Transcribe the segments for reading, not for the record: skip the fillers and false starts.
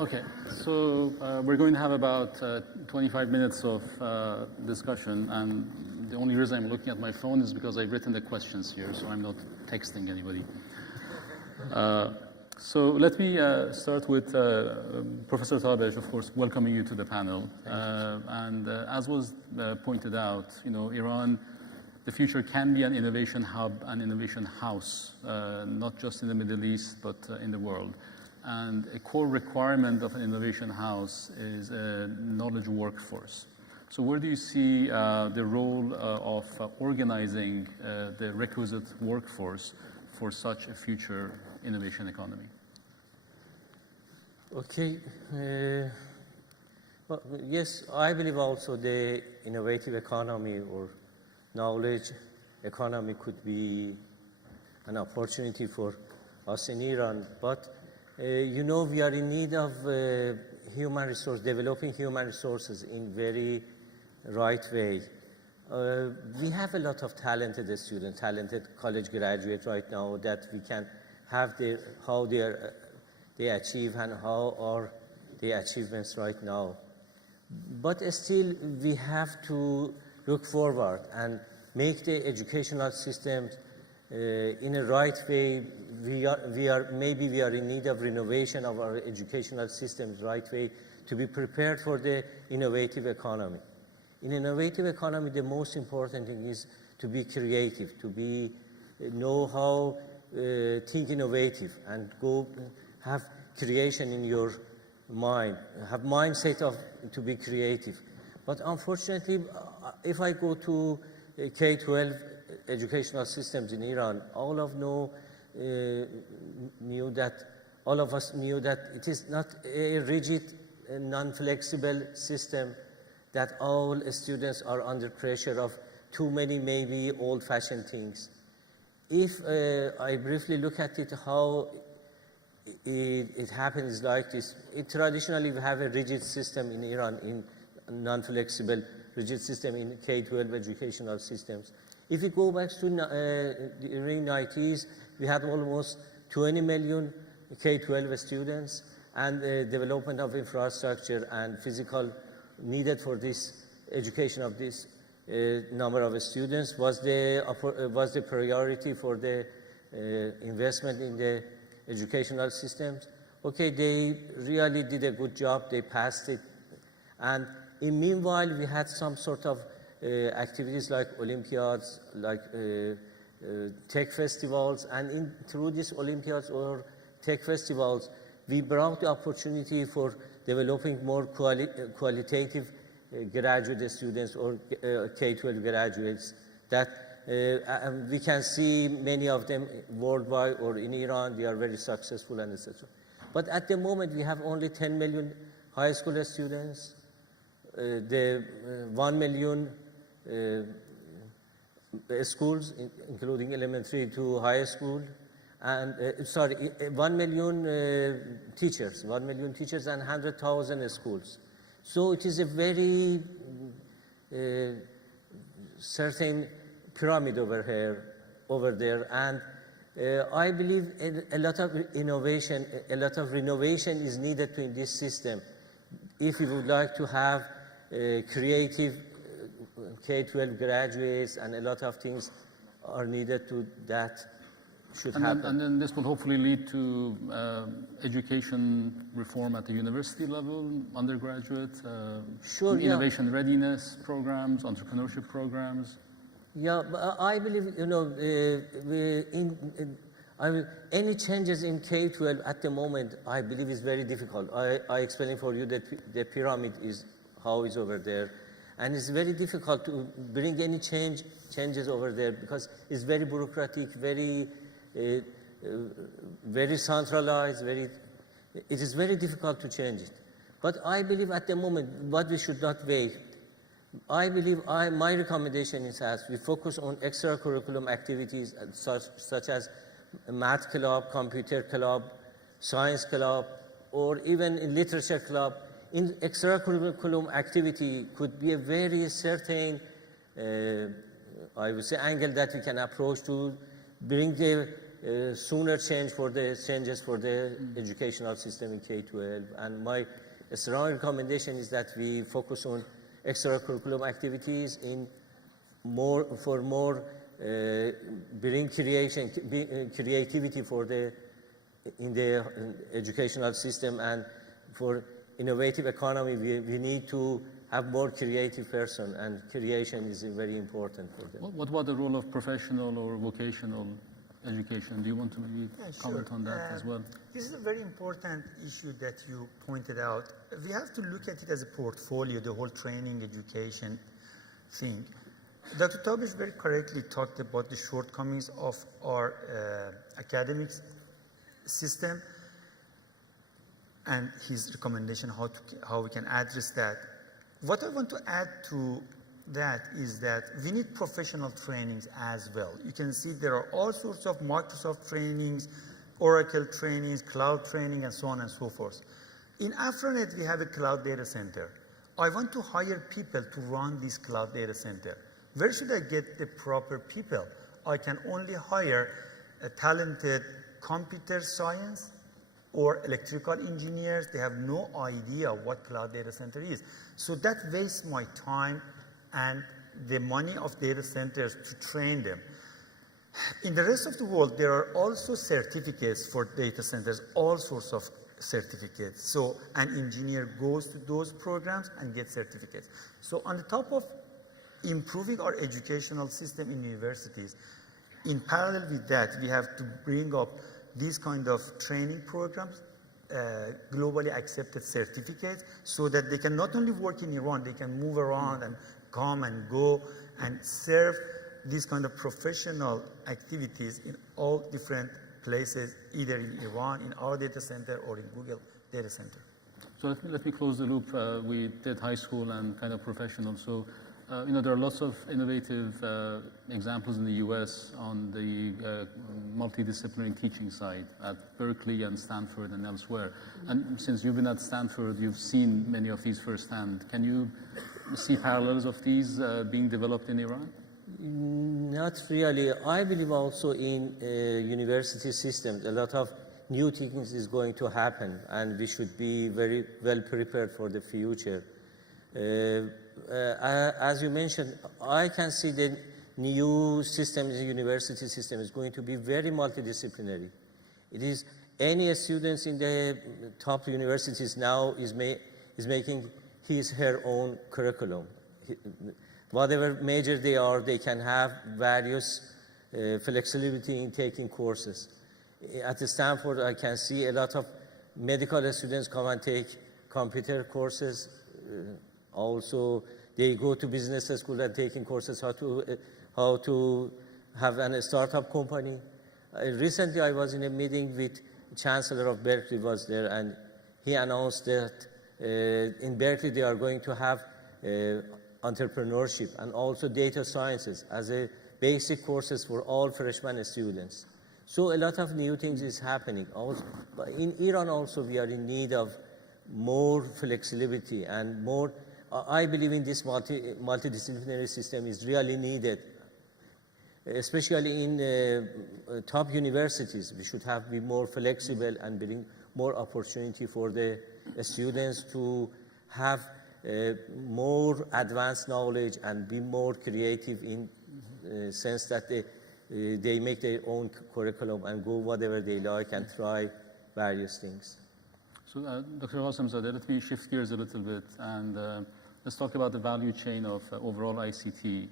Okay, so we're going to have about 25 minutes of discussion, and the only reason I'm looking at my phone is because I've written the questions here, so I'm not texting anybody. So let me start with Professor Tabesh, of course, welcoming you to the panel. And as was pointed out, Iran, the future can be an innovation hub, an innovation house, not just in the Middle East, but in the world. And a core requirement of an innovation house is a knowledge workforce. So where do you see the role of organizing the requisite workforce for such a future innovation economy? Okay. Well, yes, I believe also the innovative economy or knowledge economy could be an opportunity for us in Iran. But, we are in need of human resource, developing human resources in very right way. We have a lot of talented students, talented college graduates right now that we can have how they achieve and how are their achievements right now. But still, we have to look forward and make the educational systems in a right way. Maybe we are in need of renovation of our educational systems right way to be prepared for the innovative economy. In innovative economy, the most important thing is to be creative, to know how think innovative and go have creation in your mind, have mindset to be creative. But unfortunately, if I go to K-12 educational systems in Iran, all of us knew that it is not a rigid, non-flexible system, that all students are under pressure of too many maybe old-fashioned things. If I briefly look at it, how it happens like this. Traditionally, we have a rigid system in Iran, in non-flexible, rigid system in K-12 educational systems. If we go back to the early 90s, we had almost 20 million K-12 students, and the development of infrastructure and physical needed for this education of this number of students was the priority for the investment in the educational systems. Okay, they really did a good job. They passed it. And in meanwhile, we had some sort of activities like Olympiads, like tech festivals. And through these Olympiads or tech festivals, we brought the opportunity for developing more qualitative graduate students or K-12 graduates that we can see many of them worldwide or in Iran. They are very successful and etc. But at the moment, we have only 10 million high school students, the 1 million schools, including elementary to high school, and 1 million teachers, 1 million teachers and 100,000 schools. So it is a very certain pyramid over there, and I believe a lot of innovation, a lot of renovation is needed in this system. If we would like to have creative K-12 graduates, and a lot of things are needed to that should happen. And then this will hopefully lead to education reform at the university level, undergraduate, innovation readiness programs, entrepreneurship programs. Yeah, but I believe, any changes in K-12 at the moment, I believe is very difficult. I explained for you that the pyramid is how is over there. And it's very difficult to bring any changes over there because it's very bureaucratic, very centralized, it is very difficult to change it. But I believe at the moment, what we should not wait. I believe my recommendation is that we focus on extracurriculum activities such as math club, computer club, science club, or even in literature club. In extracurriculum activity could be a very certain, I would say, angle that we can approach to bring the sooner changes for the educational system in K-12. And my strong recommendation is that we focus on extracurriculum activities bring creativity in the educational system, and for innovative economy, we need to have more creative person, and creation is very important for them. What about the role of professional or vocational education? Do you want to maybe comment on that as well? This is a very important issue that you pointed out. We have to look at it as a portfolio, the whole training, education thing. Dr. Tabesh very correctly talked about the shortcomings of our academic system and his recommendation how we can address that. What I want to add to that is that we need professional trainings as well. You can see there are all sorts of Microsoft trainings, Oracle trainings, cloud training, and so on and so forth. In Afronet, we have a cloud data center. I want to hire people to run this cloud data center. Where should I get the proper people? I can only hire a talented computer science or electrical engineers. They have no idea what cloud data center is. So that wastes my time and the money of data centers to train them. In the rest of the world, there are also certificates for data centers, all sorts of certificates. So an engineer goes to those programs and gets certificates. So on the top of improving our educational system in universities, in parallel with that, we have to bring up these kind of training programs, globally accepted certificates, so that they can not only work in Iran, they can move around and come and go and serve these kind of professional activities in all different places, either in Iran, in our data center, or in Google data center. So let me close the loop. We did high school and kind of professional. So there are lots of innovative examples in the US on the multidisciplinary teaching side at Berkeley and Stanford and elsewhere. And since you've been at Stanford, you've seen many of these firsthand. Can you see parallels of these being developed in Iran? Not really. I believe also in university systems, a lot of new things is going to happen, and we should be very well prepared for the future. As you mentioned, I can see the new system, the university system, is going to be very multidisciplinary. It is any students in the top universities now is making her own curriculum. Whatever major they are, they can have various flexibility in taking courses. At Stanford, I can see a lot of medical students come and take computer courses. Also, they go to business school and taking courses how to have a startup company. Recently, I was in a meeting with Chancellor of Berkeley was there, and he announced that in Berkeley they are going to have entrepreneurship and also data sciences as a basic courses for all freshman students. So a lot of new things is happening. Also, but in Iran also we are in need of more flexibility and more. I believe in this multidisciplinary system is really needed, especially in top universities. We should be more flexible and bring more opportunity for the students to have more advanced knowledge and be more creative in the sense that they make their own curriculum and go whatever they like and try various things. So Dr. Ghasemzadeh, let me shift gears a little bit and let's talk about the value chain of overall ICT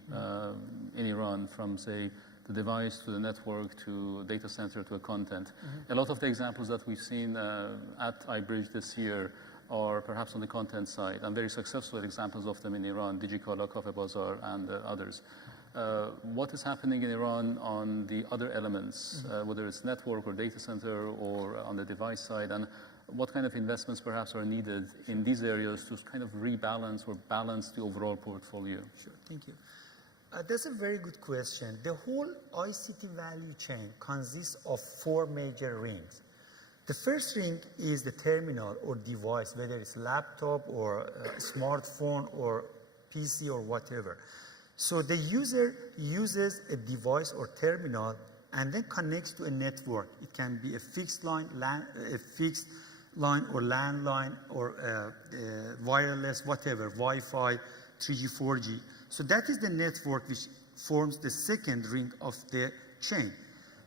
in Iran, from, say, the device to the network to data center to a content. A lot of the examples that we've seen at iBRIDGE this year are perhaps on the content side, and very successful examples of them in Iran, Digikala, Cafe Bazaar, and others. What is happening in Iran on the other elements, whether it's network or data center or on the device side, and what kind of investments perhaps are needed in these areas to kind of rebalance or balance the overall portfolio? Sure, thank you. That's a very good question. The whole ICT value chain consists of 4 major rings. The first ring is the terminal or device, whether it's laptop or a smartphone or PC or whatever. So the user uses a device or terminal and then connects to a network. It can be a fixed line or landline or wireless, whatever, Wi-Fi, 3G, 4G. So that is the network which forms the second ring of the chain.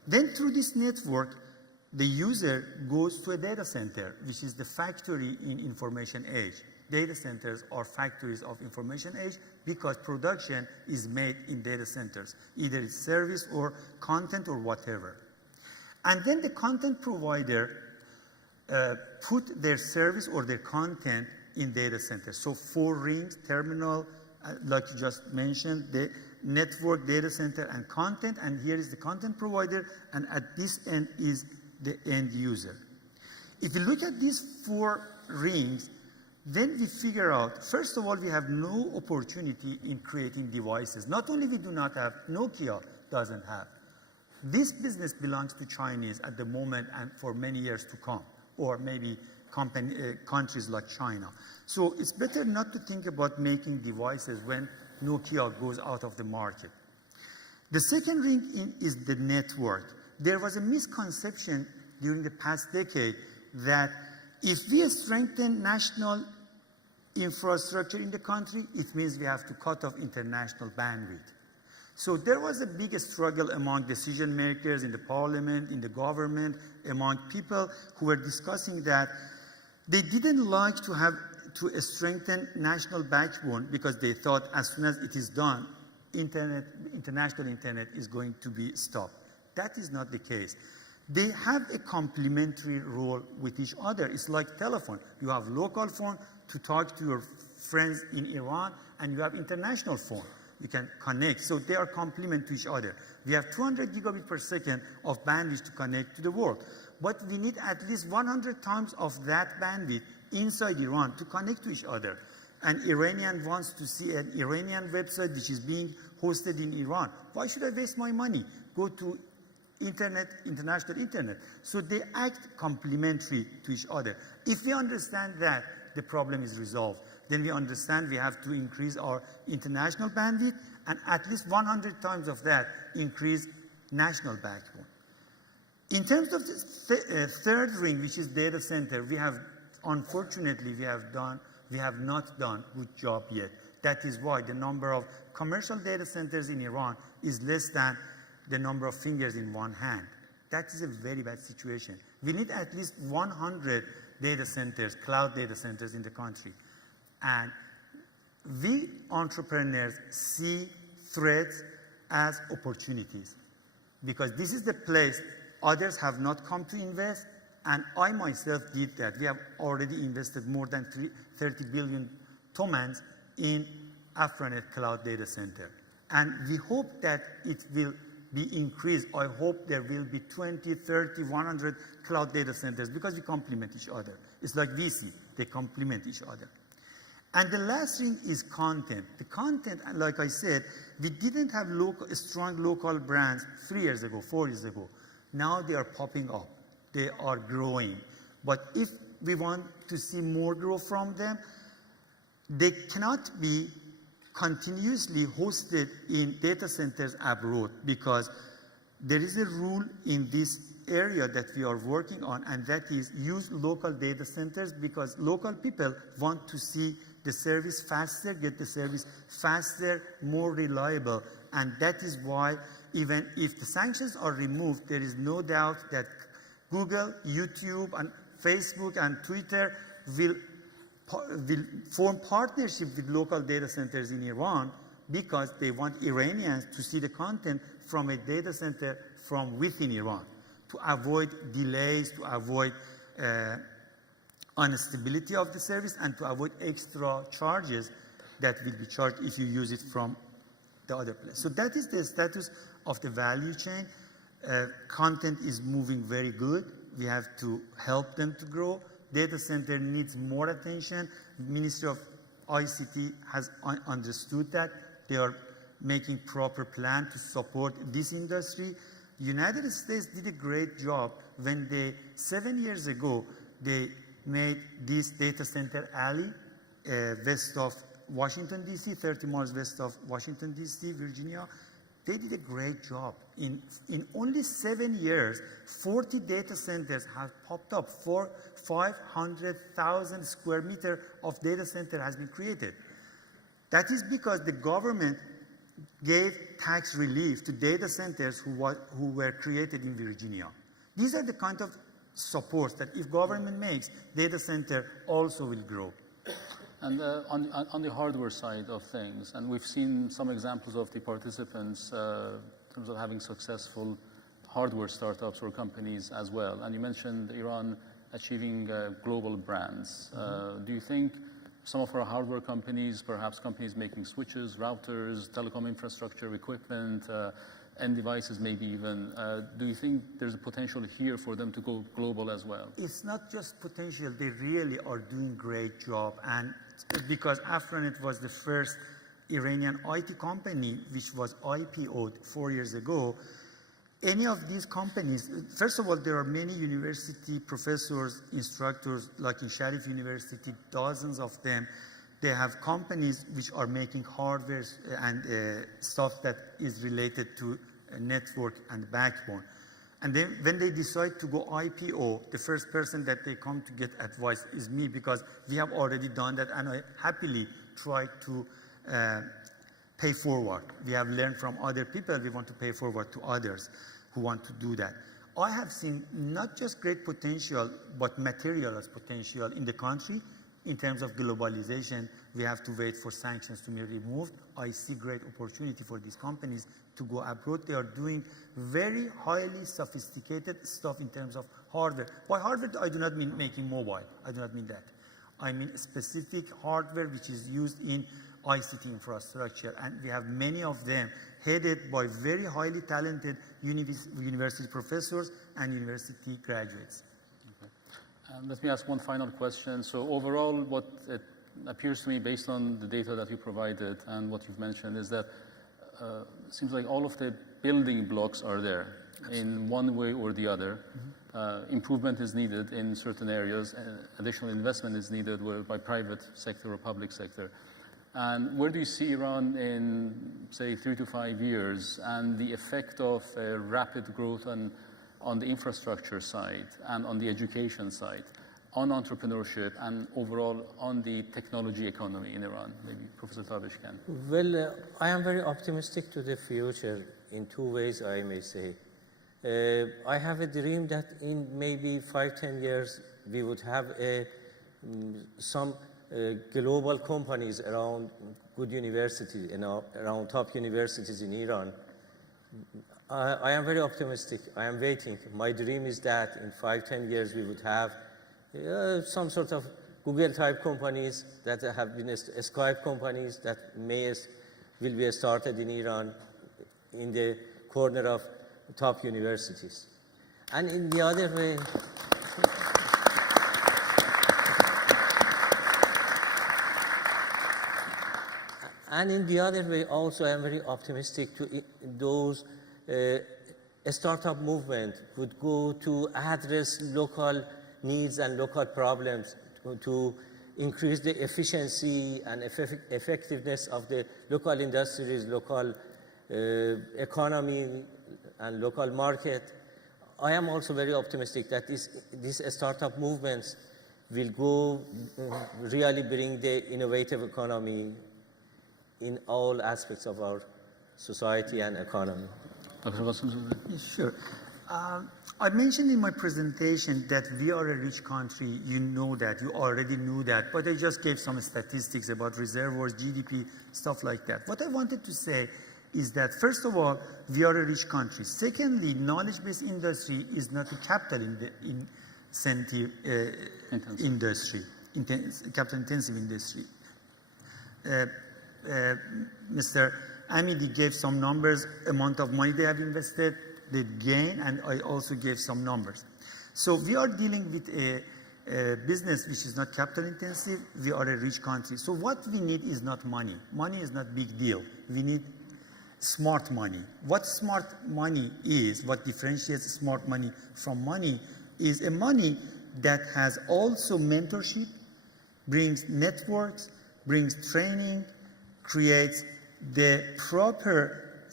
Then through this network, the user goes to a data center, which is the factory in information age. Data centers are factories of information age because production is made in data centers, either it's service or content or whatever. And then the content provider put their service or their content in data centers. So 4 rings, terminal, like you just mentioned, the network, data center, and content, and here is the content provider, and at this end is the end user. If you look at these 4 rings, then we figure out, first of all, we have no opportunity in creating devices. Not only we do not have, Nokia doesn't have. This business belongs to Chinese at the moment and for many years to come, or maybe countries like China. So it's better not to think about making devices when Nokia goes out of the market. The second ring is the network. There was a misconception during the past decade that if we strengthen national infrastructure in the country, it means we have to cut off international bandwidth. So there was a big struggle among decision makers in the parliament, in the government, among people who were discussing that they didn't like to have to strengthen national backbone because they thought as soon as it is done, international internet is going to be stopped. That is not the case. They have a complementary role with each other. It's like telephone. You have local phone to talk to your friends in Iran, and you have international phone. You can connect. So they are complement to each other. We have 200 gigabit per second of bandwidth to connect to the world. But we need at least 100 times of that bandwidth inside Iran to connect to each other. An Iranian wants to see an Iranian website which is being hosted in Iran. Why should I waste my money? Go to international internet. So they act complementary to each other. If we understand that, the problem is resolved. Then we understand we have to increase our international bandwidth and at least 100 times of that increase national backbone. In terms of the third ring, which is data center, unfortunately, we have not done a good job yet. That is why the number of commercial data centers in Iran is less than the number of fingers in one hand. That is a very bad situation. We need at least 100 data centers, cloud data centers in the country. And we entrepreneurs see threats as opportunities because this is the place others have not come to invest, and I myself did that. We have already invested more than 30 billion tomans in Afranet Cloud Data Center. And we hope that it will be increased. I hope there will be 20, 30, 100 cloud data centers because we complement each other. It's like VC, they complement each other. And the last thing is content. The content, like I said, we didn't have strong local brands 3 years ago, 4 years ago. Now they are popping up. They are growing. But if we want to see more growth from them, they cannot be continuously hosted in data centers abroad because there is a rule in this area that we are working on, and that is use local data centers because local people want to see the service faster, get the service faster, more reliable. And that is why even if the sanctions are removed, there is no doubt that Google, YouTube, and Facebook and Twitter will form partnership with local data centers in Iran because they want Iranians to see the content from a data center from within Iran to avoid delays, to avoid instability of the service, and to avoid extra charges that will be charged if you use it from the other place. So that is the status of the value chain. Content is moving very good. We have to help them to grow. Data center needs more attention. Ministry of ICT has understood that. They are making proper plan to support this industry. United States did a great job when they, 7 years ago, they made this data center alley west of Washington, D.C., 30 miles west of Washington, D.C., Virginia. They did a great job. In only 7 years, 40 data centers have popped up. 500,000 square meters of data center has been created. That is because the government gave tax relief to data centers who were created in Virginia. These are the kind of supports that if government makes, data center also will grow. And on the hardware side of things, and we've seen some examples of the participants in terms of having successful hardware startups or companies as well. And you mentioned Iran achieving global brands. Do you think some of our hardware companies, perhaps companies making switches, routers, telecom infrastructure, equipment, end devices maybe even, do you think there's a potential here for them to go global as well? It's not just potential, they really are doing great job. And because Afronet was the first Iranian IT company which was IPO'd 4 years ago, any of these companies, first of all, there are many university professors, instructors, like in Sharif University, dozens of them. They have companies which are making hardware and stuff that is related to network and backbone. And then when they decide to go IPO, the first person that they come to get advice is me, because we have already done that and I happily try to pay forward. We have learned from other people, we want to pay forward to others who want to do that. I have seen not just great potential, but material as potential in the country. In terms of globalization, we have to wait for sanctions to be removed. I see great opportunity for these companies to go abroad. They are doing very highly sophisticated stuff in terms of hardware. By hardware, I do not mean making mobile. I do not mean that. I mean specific hardware which is used in ICT infrastructure. And we have many of them headed by very highly talented university professors and university graduates. Let me ask one final question. So overall, what it appears to me, based on the data that you provided and what you've mentioned, is that it seems like all of the building blocks are there. Absolutely. In one way or the other. Improvement is needed in certain areas, additional investment is needed by private sector or public sector. And where do you see Iran in, say, 3 to 5 years, and the effect of rapid growth on the infrastructure side and on the education side, on entrepreneurship and overall on the technology economy in Iran? Maybe Professor Tabesh can. Well, I am very optimistic to the future in 2 ways, I may say. I have a dream that in maybe 5-10 years we would have some global companies around good universities, around top universities in Iran. I am very optimistic. I am waiting. My dream is that in 5-10 years we would have some sort of Google-type companies that have been Skype companies that will be started in Iran in the corner of top universities. And in the other way, also, I am very optimistic to those startup movement would go to address local needs and local problems, to increase the efficiency and effectiveness of the local industries, local economy and local market. I am also very optimistic that these startup movements will go really bring the innovative economy in all aspects of our society and economy. Dr. Ghasemzadeh? Sure. I mentioned in my presentation that we are a rich country. You know that. You already knew that. But I just gave some statistics about reservoirs, GDP, stuff like that. What I wanted to say is that, first of all, we are a rich country. Secondly, knowledge-based industry is not a capital-intensive industry, capital-intensive industry. Mr. Amidi gave some numbers, amount of money they have invested, the gain, and I also gave some numbers. So we are dealing with a business which is not capital intensive. We are a rich country. So what we need is not money. Money is not big deal. We need smart money. What smart money is, what differentiates smart money from money, is a money that has also mentorship, brings networks, brings training, creates the proper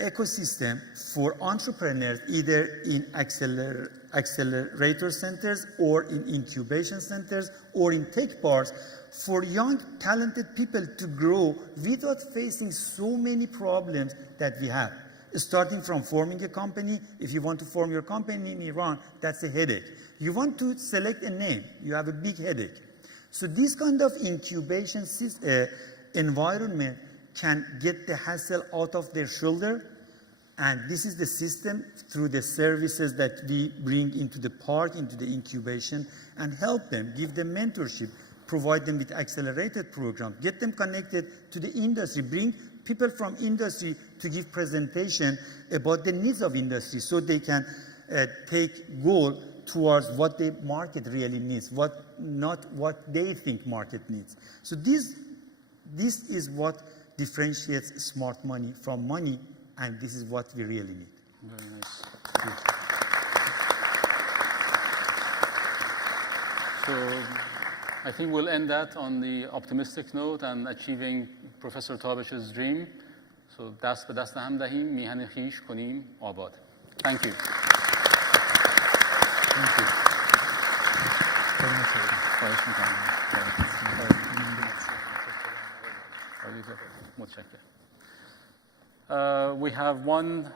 ecosystem for entrepreneurs, either in accelerator centers or in incubation centers or in tech bars, for young, talented people to grow without facing so many problems that we have. Starting from forming a company, if you want to form your company in Iran, that's a headache. You want to select a name, you have a big headache. So this kind of incubation environment can get the hassle out of their shoulder, and this is the system through the services that we bring into the park, into the incubation, and help them, give them mentorship, provide them with accelerated programs, get them connected to the industry, bring people from industry to give presentation about the needs of industry so they can take goal towards what the market really needs, not what they think market needs. So this is what differentiates smart money from money, and this is what we really need. Very nice. So I think we'll end that on the optimistic note and achieving Professor Tabesh's dream. So دست به دست هم دهیم، میهن خویش کنیم آباد. Thank you. Thank you. خواهش می‌کنم. متشکرم. We have one